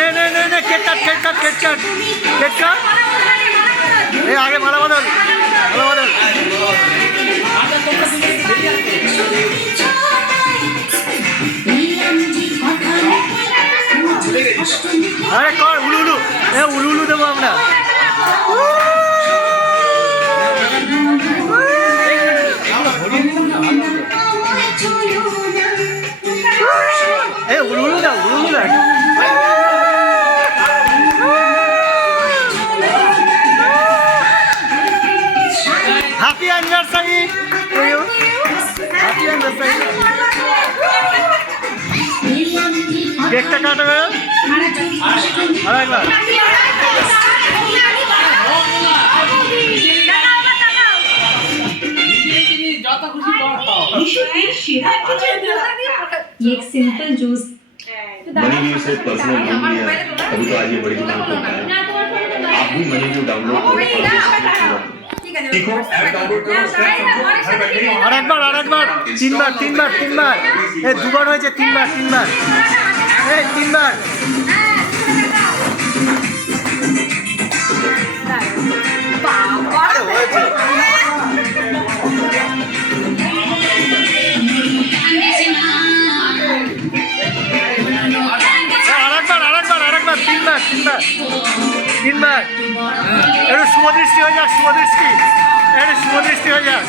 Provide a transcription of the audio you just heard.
নে নে নে নে cake cut cake cut cake cut cake cut এই আগে মালা বদল মালা বদল আরে কর উলু উলু উলু উলু দেবো আমরা উলু উলু দাও উলু উলু দাও happy anniversary to you happy anniversary কেকটা কাটবে আরেকবার ये एक सिंपल जूस मनी व्यू से पर्सनल लोन लिया है अभी तो आज ये बड़ी दुकान खोलता है आप भी मनी व्यू डाउनलोड करो আরেকবার আরেকবার তিনবার তিনবার তিনবার এই দুবার হয়েছে তিনবার তিনবার এই তিনবার তিনবার তিনবার তিনবার একটু শুভদৃষ্টি হয়ে যাক শুভদৃষ্টি একটু শুভদৃষ্টি হয়ে যাক